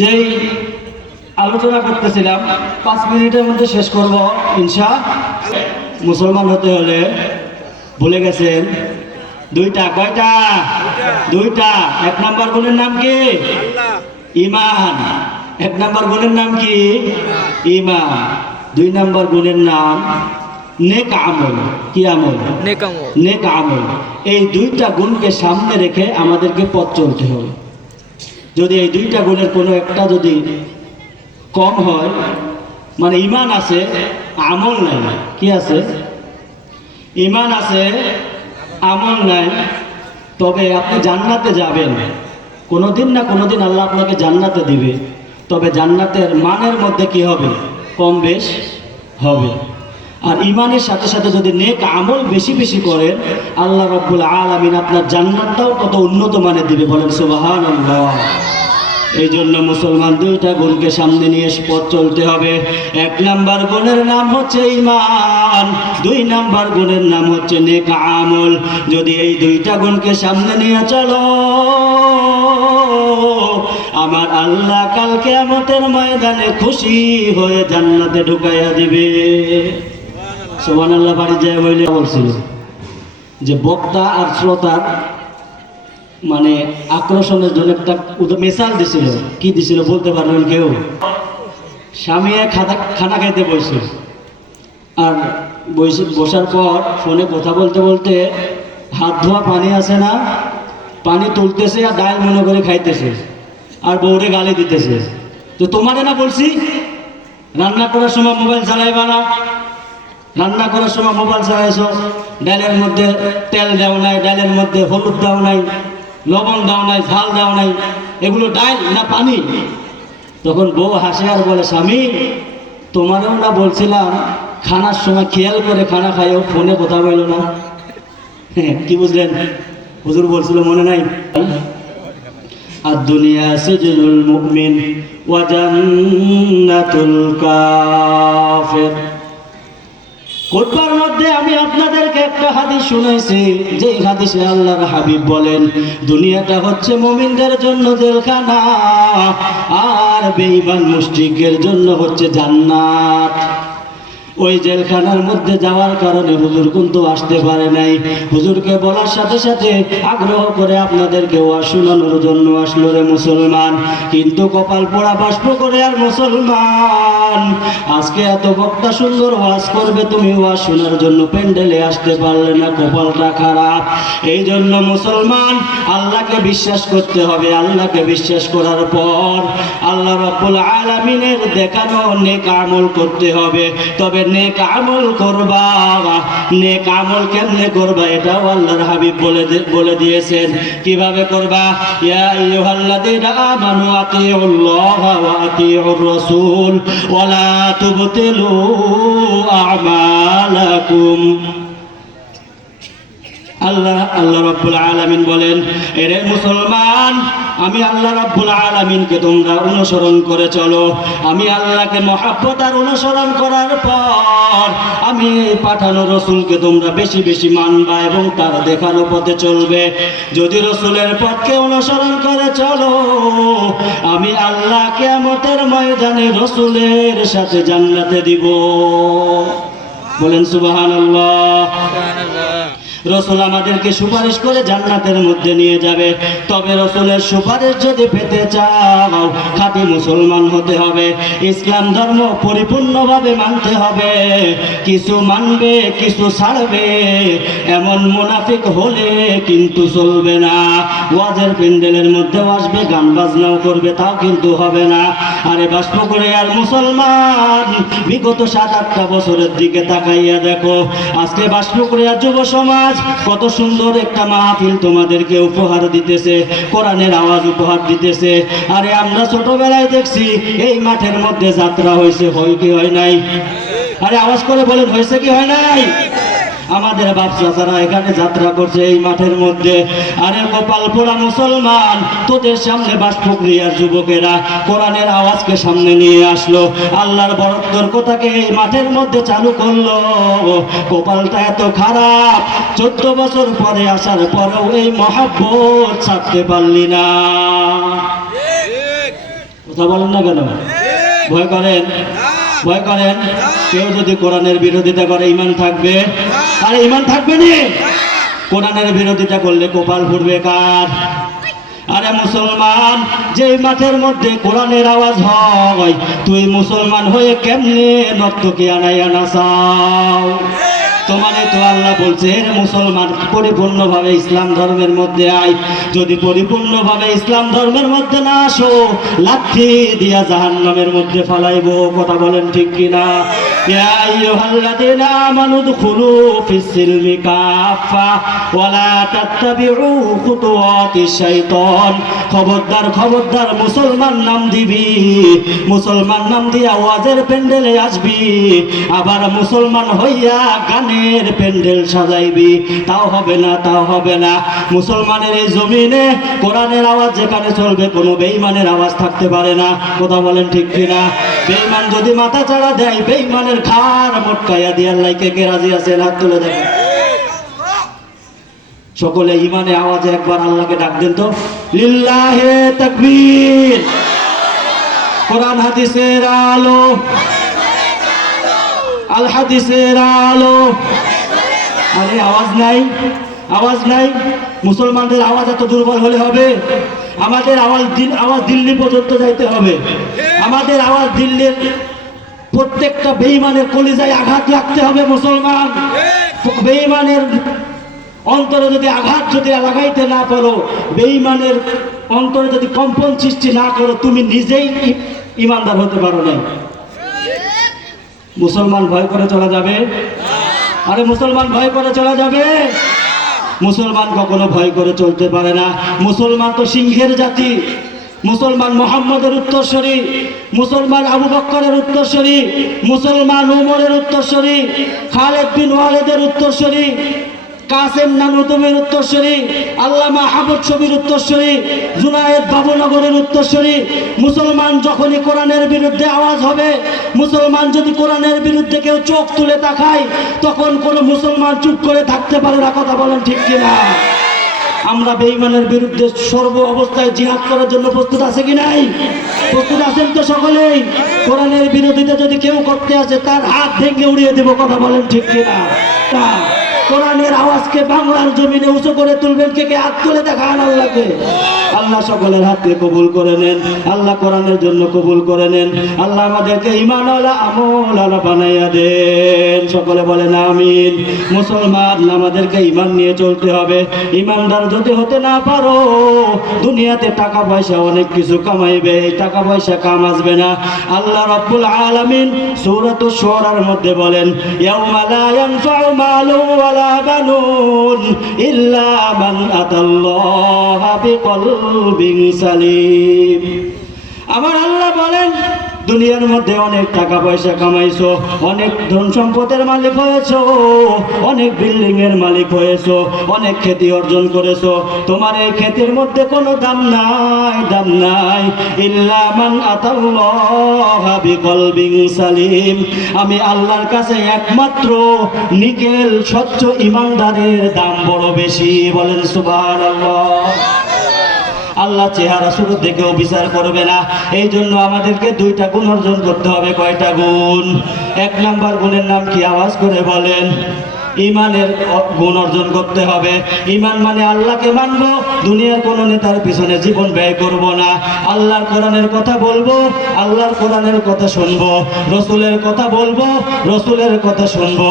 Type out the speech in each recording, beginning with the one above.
যেই আলোচনা করতেছিলাম 5 মিনিটের মধ্যে শেষ করব মুসলমান হতে হলে ভুলে গেছেন দুইটা। কয়টা? দুইটা। 1 নম্বর গুণের নাম কি? ঈমান। 1 নম্বর গুণের নাম কি? ঈমান। 2 নম্বর গুণের নাম নেক আমল। কি আমল? নেক আমল। এই 2টা গুণকে সামনে রেখে আমাদেরকে পথ চলতে হবে। যদি এই 2টা গুণের কোনো একটা যদি কম হয়, মানে ঈমান আছে আমল নাই, কি আছে? ঈমান আছে আমল নাই, তবে আপনি জান্নাতে যাবেন কোনোদিন না কোনোদিন, আল্লাহ আপনাকে জান্নাতে দিবে। তবে জান্নাতের মানের মধ্যে কি হবে? কম বেশ হবে। আর ঈমানের সাথে সাথে যদি নেক আমল বেশি বেশি করেন, আল্লাহ রাব্বুল আলামিন আপনার জান্নাতটাও কত উন্নত মানের দিবে। বলেন সুবহানাল্লাহ। এই জন্য মুসলমান 2টা গুণকে সামনে নিয়ে পথ চলতে হবে। 1 নম্বর গুণের নাম হচ্ছে ঈমান, 2 নম্বর গুণের নাম হচ্ছে নেক আমল। যদি এই 2টা গুণকে সামনে নিয়ে চলো, আমার আল্লাহ কাল কিয়ামতের ময়দানে খুশি হয়ে জান্নাতে ঢুকাইয়া দিবে। সুবহানাল্লাহ। বাড়ি যায় বলে বলছিল যে বক্তা আর শ্রোতার মানে আকর্ষণের জন্য একটা মিসাল দিছিল। কি দিছিল বলতে পারবেন কেউ? স্বামী খানা খাইতে বসে, আর বসার পর ফোনে কথা বলতে বলতে হাত ধোয়া পানি আছে না, পানি তুলতেছে আর ডাল মনে করে খাইতেছে, আর বউরে গালি দিতেছে। তো তোমারে না বলছি রান্না করার সময় মোবাইল চালাইবা না? রান্না করার সময় মোবাইল চালাইছো, ডালের মধ্যে তেল দাও নাই, ডালের মধ্যে হলুদ দাও নাই, লবণ দাও নাই, ঝাল দাও নাই, এগুলো ডাল না পানি? তখন বউ হাসে আর বলে, স্বামী তোমারও না বলছিলাম খানার সময় খেয়াল করে খানা খাইও, ফোনে কথা বলো না। কি বুঝলেন? হুজুর বলছিল, মনে নাই? আর দুনিয়া সিজনুল মুমিন ওয়া জান্নাতুল কাফির। খুতবার মধ্যে আমি আপনাদেরকে একটা হাদিস শুনাইছি, যে হাদিসে আল্লাহর হাবিব বলেন, দুনিয়াটা হচ্ছে মুমিনদের জন্য জেলখানা, আর বেঈমান মুশরিকের জন্য হচ্ছে জান্নাত। ওই জেলখানার মধ্যে যাওয়ার কারণে হুজুর কিন্তু আসতে পারে নাই। হুজুরকে বলার সাথে সাথে আগ্রহ করে আপনাদেরকে ওয়াজ শোনানোর জন্য আসলো রে মুসলমান। কিন্তু কপাল পোড়া বাষ্প করে আর মুসলমান, আজকে এত বক্তা সুন্দর ওয়াজ করবে, তুমি ওয়াজ শোনার জন্য প্যান্ডেলে আসতে পারলে না, কপালটা খারাপ। এই জন্য মুসলমান আল্লাহকে বিশ্বাস করতে হবে। আল্লাহকে বিশ্বাস করার পর আল্লাহ রাব্বুল আলামিনের দেখানো নেক আমল করতে হবে। তবে নেক আমল করবা, নেক আমল কেমনে করবা এটাও আল্লাহর হাবিব বলে দিয়েছেন। কিভাবে করবা? ইয়া আইয়ুহাল্লাযীনা আমানু আতিউল্লাহা ওয়া আতিউর রাসূল ওয়া লা তুবতিলু আমালাকুম। আল্লাহ রাব্বুল আলামিন বলেন, এরে মুসলমান, আমি আল্লাহ রাব্বুল আলামিনকে তোমরা অনুসরণ করে চলো। আমি আল্লাহকে মহব্বত আর অনুসরণ করার পর আমি পাঠানো রসুলকে তোমরা বেশি বেশি মানবা এবং তার দেখানো পথে চলবে। যদি রসুলের পথকে অনুসরণ করে চলো, আমি আল্লাহ কিয়ামতের ময়দানে রসুলের সাথে জান্নাতে দিব। বলেন সুবহানাল্লাহ। রসুল আমাদেরকে সুপারিশ করে জান্নাতের মধ্যে নিয়ে যাবে। তবে রসুলের সুপারিশ যদি পেতে চাও, খাঁটি মুসলমান হতে হবে। ইসলাম ধর্ম পরিপূর্ণভাবে মানতে হবে। কিছু মানবে কিছু ছাড়বে, এমন মুনাফিক হলে কিন্তু চলবে না। ওয়াজের প্যান্ডেলের মধ্যেও আসবে, গান বাজনাও করবে, তাও কিন্তু হবে না। আরে বাষ্প করে আর মুসলমান, বিগত 7-8টা বছরের দিকে তাকাইয়া দেখো, আজকে বাষ্প করে আর যুব সমাজ কত সুন্দর একটা মাহফিল তোমাদেরকে উপহার দিতেছে, কোরআনের আওয়াজ উপহার দিতেছে। আরে আমরা ছোটবেলায় দেখছি এই মাঠের মধ্যে যাত্রা হয়েছে, হয় কি হয় নাই? আরে আওয়াজ করে বলেন, হয়েছে কি হয় নাই? আমাদের বাপচাচারা এখানে যাত্রা করছে এই মাঠের মধ্যে। আরে কপাল পোড়া মুসলমান, তোদের সামনে বাসপ্রক্রিয়ার যুবকেরা কোরআনের আওয়াজকে সামনে নিয়ে আসলো, আল্লাহর বরকতের কথাকে এই মাঠের মধ্যে চালু করলো। কপালটা এত খারাপ, 14 বছর পরে আসার পরেও এই মহব্বত ছাড়তে পারলি না। কথা বলেন না কেন? ভয় করেন? ভয় করেন? কেউ যদি কোরআনের বিরোধিতা করে ঈমান থাকবে? আরে ঈমান থাকবে নি? কোরআনের বিরোধিতা করলে কপাল ফুটবে কার? আরে মুসলমান, যে মাঠের মধ্যে কোরআনের আওয়াজ হয়, তুই মুসলমান হয়ে কেমনে নর্তকী আনাইয়া নাচাও? তোমারে তো আল্লাহ বলছে রে মুসলমান, পরিপূর্ণভাবে ইসলাম ধর্মের মধ্যে আয়। যদি পরিপূর্ণভাবে ইসলাম ধর্মের মধ্যে না আসো, লাঠি দিয়া জাহান্নামের মধ্যে ফালাইবো। কথা বলেন ঠিক কিনা? ইয়া আইয়ুহাল্লাযীনা আমানু দুখুলু ফিস-সিলমি কাফা ওয়া লা তাত্তাবিউ খুতুওয়াতিশ শাইতান। খবরদার খবরদার, মুসলমান নাম দিবি, মুসলমান নাম দিয়া ওয়াজের প্যান্ডেলে আসবি, আবার মুসলমান হইয়া গানের প্যান্ডেল সাজাইবি, তাও হবে না, তাও হবে না। মুসলমানের এই জমিনে কোরআনের আওয়াজ যেখানে চলবে, কোনো বেঈমানের আওয়াজ থাকতে পারে না। কথা বলেন ঠিক কিনা? বেঈমান যদি মাথা চাড়া দেয়, বেঈমানের ঘাড় মটকাইয়া দিয়ে আল্লাহ কে রাজি আছেন? হাত তুলে দেখেন। সকলে ইমানে আওয়াজে একবার আল্লাহকে ডাক দেন তো, লিল্লাহে তাকবীর। কোরআন হাদিসের আলো, আল হাদিসের আলো। আরে আওয়াজ নাই, আওয়াজ নাই। মুসলমানদের আওয়াজ এত দুর্বল হলে হবে? আমাদের আওয়াজ দিল্লি পর্যন্ত যাইতে হবে। আমাদের আওয়াজ দিল্লির প্রত্যেকটা বেঈমানের কলিজায় আঘাত লাগতে হবে। মুসলমান বেঈমানের অন্তরে যদি আঘাত যদি লাগাইতে না পারো, বেঈমানের অন্তরে যদি কম্পন সৃষ্টি না করো, তুমি নিজেই ইমানদার হতে পারো না। মুসলমান ভয় করে চলা যাবে? আরে মুসলমান ভয় করে চলা যাবে? মুসলমান কখনো ভয় করে চলতে পারে না। মুসলমান তো সিংহের জাতি। মুসলমান মোহাম্মদের উত্তরসূরি, মুসলমান আবু বকরের উত্তরসূরি, মুসলমান উমরের উত্তরসূরি, খালেদ বিন ওয়ালিদের উত্তরসূরি, কাসেম নানুতুমের উত্তরসূরি, আল্লামা আহমদ শফির উত্তরসূরি, জুনায়েদ বাবুনগরের উত্তরসূরি। মুসলমান যখনই কোরআনের বিরুদ্ধে আওয়াজ হবে, মুসলমান যদি কোরআনের বিরুদ্ধে কেউ চোখ তুলে তাকায়, তখন কোনো মুসলমান চুপ করে থাকতে পারে না। কথা বলেন ঠিক কিনা? আমরা বেঈমানের বিরুদ্ধে সর্ব অবস্থায় জিহাদ করার জন্য প্রস্তুত আছে কি নাই? প্রস্তুত আছেন তো সকলেই? কোরআনের বিরোধিতা যদি কেউ করতে আসে, তার হাত ভেঙে উড়িয়ে দেব। কথা বলেন ঠিক কিনা? কোরআনের আওয়াজকে বাংলার জমিনে উঁচু করে তুলবেন কে? কে হাত তুলে দেখান আল্লাহকে। আল্লাহ সকলের হাতকে কবুল করে নেন। আল্লাহ কোরআনের জন্য কবুল করে নেন। আল্লাহ আমাদেরকে ঈমানওয়ালা আমলওয়ালা বানাইয়া দেন। সকলে বলেন আমিন। মুসলমান আমাদেরকে ঈমান নিয়ে চলতে হবে। ঈমানদার যদি হতে না পারো, দুনিয়াতে টাকা পয়সা অনেক কিছু কামাইবে, এই টাকা পয়সা কাম আসবে না। আল্লাহ রাব্বুল আলামিন সূরাতুশ শুরার মধ্যে বলেন, ইয়াউমা লা ইয়ানফাউ মালুন ওয়ালা বানুন ইল্লা মান আতাল্লাহা বিকলবিন সালিম। আমার আল্লাহ বলেন, দুনিয়ার মধ্যে অনেক টাকা পয়সা কামাইছো, অনেক ধন সম্পদের মালিক হয়েছো, অনেক বিল্ডিং এর মালিক হয়েছো, অনেক খ্যাতি অর্জন করেছো, তোমার এই খ্যাতির মধ্যে কোনো দাম নাই, দাম নাই। ইল্লা মান আতাল্লাহা বিকলবিন সালিম। আমি আল্লাহর কাছে একমাত্র নিকেল স্বচ্ছ ইমানদারের দাম বড় বেশি। বলেন সুবহানাল্লাহ। আল্লাহ চেহারা শুরু দেখেও বিচার করবে না। এই জন্য আমাদেরকে দুইটা গুণ অর্জন করতে হবে। কয়টা গুণ? এক নাম্বার গুণের নাম কি? আওয়াজ করে বলেন। ইমানের গুণ অর্জন করতে হবে। ইমান মানে আল্লাহকে মানবো, দুনিয়ার কোনো নেতার পিছনে জীবন ব্যয় করব না। আল্লাহর কোরআনের কথা বলবো, আল্লাহর কোরআনের কথা শুনবো, রসুলের কথা বলবো, রসুলের কথা শুনবো।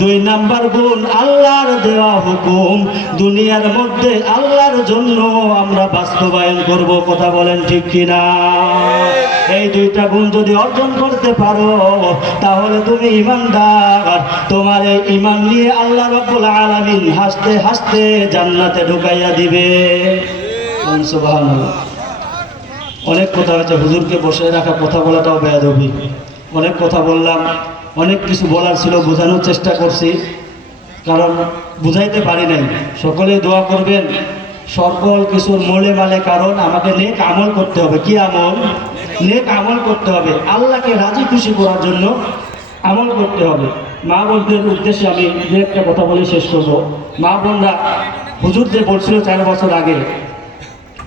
দুই নাম্বার গুণ, আল্লাহর দেওয়া হুকুম দুনিয়ার মধ্যে আল্লাহর জন্য আমরা বাস্তবায়ন করব। কথা বলেন ঠিক কিনা? এই দুইটা গুণ যদি অর্জন করতে পারো, তাহলে তুমি ঈমানদার। তোমার এই ঈমান নিয়ে আল্লাহ রাব্বুল আলামিন হাসতে হাসতে জান্নাতে ঢুকাইয়া দিবে। সুবহানাল্লাহ। অনেক কথা হয়েছে, হুজুরকে বসে রাখা কথা বলাটাও বেয়াদবি। অনেক কথা বললাম, অনেক কিছু বলার ছিল, বোঝানোর চেষ্টা করছি, কারণ বুঝাইতে পারি নাই। সকলেই দোয়া করবেন সকল কিছুর মোলে মালে, কারণ আমাকে নেক আমল করতে হবে। কি আমল? নেক আমল করতে হবে। আল্লাহকে রাজি খুশি করার জন্য আমল করতে হবে। মা বোনদের উদ্দেশ্যে আমি দু একটা কথা বলে শেষ করব। মা বোনরা, হুজুর যে বলছিল 4 বছর আগে,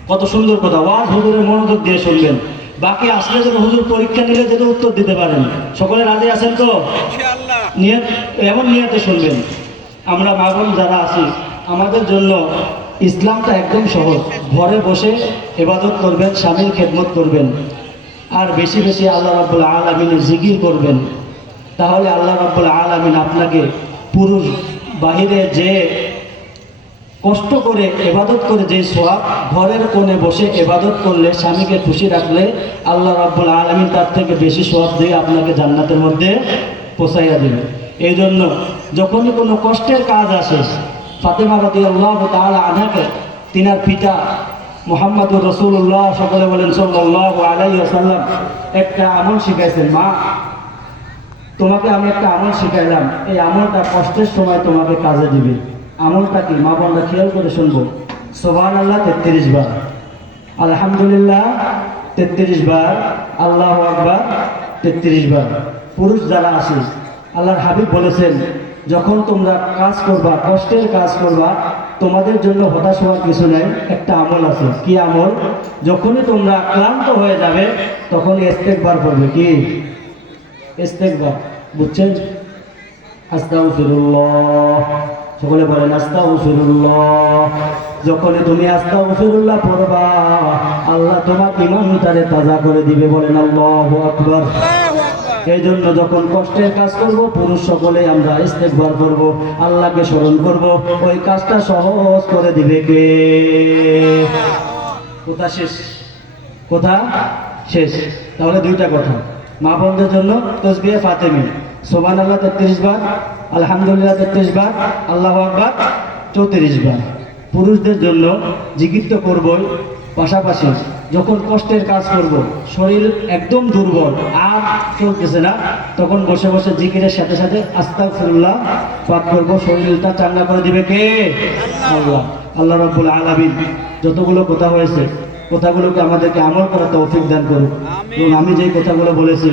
কত সুন্দর কথা, ওয়াজ হুজুরের মনোযোগ দিয়ে শুনবেন। বাকি আসলে যেন হুজুর পরীক্ষা নিলে যেন উত্তর দিতে পারেন। সকলে রাজি আছেন তো? নিয়ত এমন নিয়তে শুনবেন। আমরা মা বোন যারা আছি আমাদের জন্য ইসলামটা একদম সহজ। ঘরে বসে ইবাদত করবেন, স্বামীর খেদমত করবেন, আর বেশি বেশি আল্লাহ রাব্বুল আলামিনের জিকির করবেন। তাহলে আল্লাহ রাব্বুল আলামিন আপনাকে পুরুষ বাহিরে যে কষ্ট করে ইবাদত করে যে সওয়াব, ঘরের কোণে বসে ইবাদত করলে, স্বামীকে খুশি রাখলে আল্লাহ রাব্বুল আলামিন তার থেকে বেশি সওয়াব দিয়ে আপনাকে জান্নাতের মধ্যে পৌঁছাইয়া দেবে। এই জন্য যখনই কোনো কষ্টের কাজ আসে, ফাতেমা রাদিয়াল্লাহু তাআলা আনহাকে তিনার পিতা মুহাম্মদুর রাসূলুল্লাহ সকলে বলেন সাল্লাল্লাহু আলাইহি ওয়াসাল্লাম একটা আমল শিখাইছেন, মা তোমাকে আমি একটা আমল শিখাইলাম, এই আমলটা কষ্টের সময় তোমাকে কাজে দিবে। আমলটা কি মা বোনরা খেয়াল করে শুনবো। সুবহানাল্লাহ 33 বার, আলহামদুলিল্লাহ 33 বার, আল্লাহু আকবার 33 বার। পুরুষ যারা আছে আল্লাহর হাবিব বলেছেন যখন তোমরা কাজ করবা, কষ্টের কাজ করবা, তোমাদের জন্য হতাশ হওয়ার কিছু নেই। একটা আমল আছে। কি আমল? যখনই তোমরা ক্লান্ত হয়ে যাবে তখনই ইস্তেগফার করবে। কি ইস্তেগফার? বুঝছেন? আস্তাগফিরুল্লাহ, সকলে বলেন আস্তাগফিরুল্লাহ। যখনই তুমি আস্তাগফিরুল্লাহ পড়বা আল্লাহ তোমার ঈমানটারে তাজা করে দিবে। বলেন আল্লাহু আকবার। এই জন্য যখন কষ্টের কাজ করব পুরুষ সকলে আমরা ইস্তেগফার করব, আল্লাহকে স্মরণ করব, ওই কাজটা সহজ করে দিবে কে? কথা শেষ, কথা শেষ। তাহলে দুইটা কথা, মা বোনদের জন্য তাসবিহে ফাতেমী সুবহানাল্লাহ 33 বার, আলহামদুলিল্লাহ 33 বার, আল্লাহু আকবার 34 বার। পুরুষদের জন্য জিকির তো করবই, পাশাপাশি যখন কষ্টের কাজ করব, শরীর একদম দুর্বল আর চলতেছে না, তখন বসে বসে জিকিরের সাথে সাথে আস্তাগফিরুল্লাহ পাঠ করব। শরীরটা চাঙ্গা করে দিবে কে? আল্লাহ। আল্লাহ রাব্বুল আলামিন যতগুলো কথা হয়েছে কথাগুলোকে আমাদেরকে আমল করার তৌফিক দান করুক, এবং আমি যেই কথাগুলো বলেছি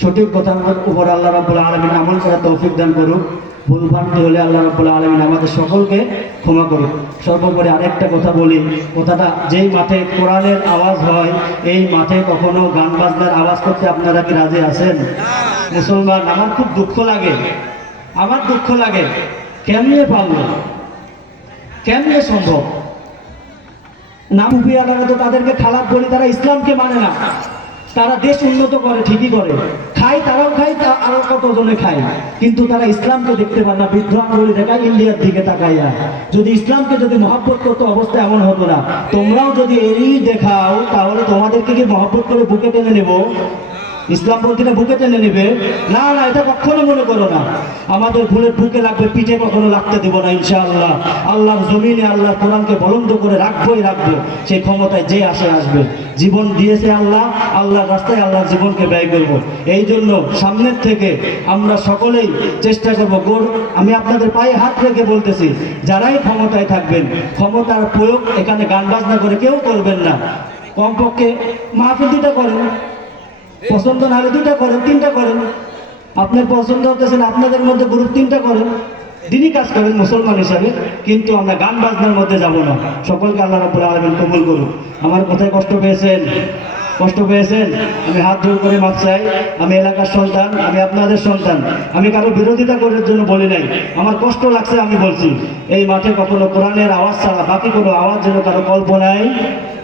সঠিক কথার উপর আল্লাহ রাব্বুল আলামিন আমল করার তৌফিক দান করুক। ভুলভ্রান্তি হলে আল্লাহ রাব্বুল আলামিন আমাদের সকলকে ক্ষমা করুক। সর্বোপরি আরেকটা কথা বলি, কথাটা যেই মাঠে কোরআনের আওয়াজ হয় এই মাঠে কখনো গান বাজনার আওয়াজ করতে আপনারা কি রাজি আছেন? মুসলমান, আমার খুব দুঃখ লাগে, আমার দুঃখ লাগে। কেমনে পারলো? কেমনে সম্ভব? নামুফিয়ারা তো তাদেরকে খারাপ বলি, তারা ইসলামকে মানে না। তারা দেশ উন্নত করে, ঠিকই করে, খায়, তারাও খায়, আরো কতজনে খায়, কিন্তু তারা ইসলামকে দেখতে পারে না। বৃদ্ধ আঙ্গুলি দেখায় ইন্ডিয়ার দিকে তাকাইয়া। যদি ইসলামকে যদি মহব্বত করতো অবস্থা এমন হতো না। তোমরাও যদি এই দেখাও তাহলে তোমাদেরকে কি মহব্বত করে বুকে টেনে নেবো? ইসলামপন্থীরা বুকে টেনে নেবে? না না, এটা কখনো মনে করো না। আমাদের ভুলের বুকে লাগবে, পিঠে কখনো লাগতে দেবো না ইনশাআল্লাহ। আল্লাহর জমিনে আল্লাহর কোরআনকে বলন্দ করে রাখবোই রাখবো। সেই ক্ষমতায় যে আসবে। জীবন দিয়েছে আল্লাহ, আল্লাহর রাস্তায় আল্লাহর জীবনকে ব্যয় করব। এই জন্য সামনের থেকে আমরা সকলেই চেষ্টা করবো। আমি আপনাদের পায়ে হাত রেখে বলতেছি, যারাই ক্ষমতায় থাকবেন, ক্ষমতার প্রয়োগ এখানে গান বাজনা করে কেউ করবেন না। কমপক্ষে মাহফিল দুটা করেন, পছন্দ না হলে দুটা করেন, তিনটা করেন। আপনার পছন্দ হতেছেন আপনাদের মধ্যে গ্রুপ 3টা করেন, দিনই কাজ করেন মুসলমান হিসাবে, কিন্তু আমরা গান বাজনার মধ্যে যাব না। সকলকে আল্লাহ রাব্বুল আলামিন কবুল করুন। আমার কথায় কষ্ট পেয়েছেন? কষ্ট পেয়েছেন? আমি হাত জোর করে মাপ চাই। আমি এলাকার সন্তান, আমি আপনাদের সন্তান। আমি কারো বিরোধিতা করার জন্য বলি নাই, আমার কষ্ট লাগছে আমি বলছি। এই মাঠে কখনো কোরআনের আওয়াজ ছাড়া বাকি কোনো আওয়াজ যেন কারো কল্পনায়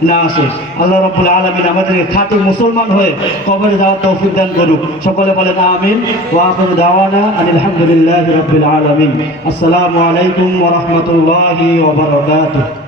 না আসে। আল্লাহ রাব্বুল আলামিন আমাদেরকে খাঁটি মুসলমান হয়ে কবরে যাওয়ার তৌফিক দান করুক। সকলে বলেন আমিন। ওয়া আখিরু দাওয়ানা আনিল হামদুলিল্লাহি রাব্বিল আলামিন। আসসালামু আলাইকুম ওয়া রাহমাতুল্লাহি ওয়া বারাকাতুহু।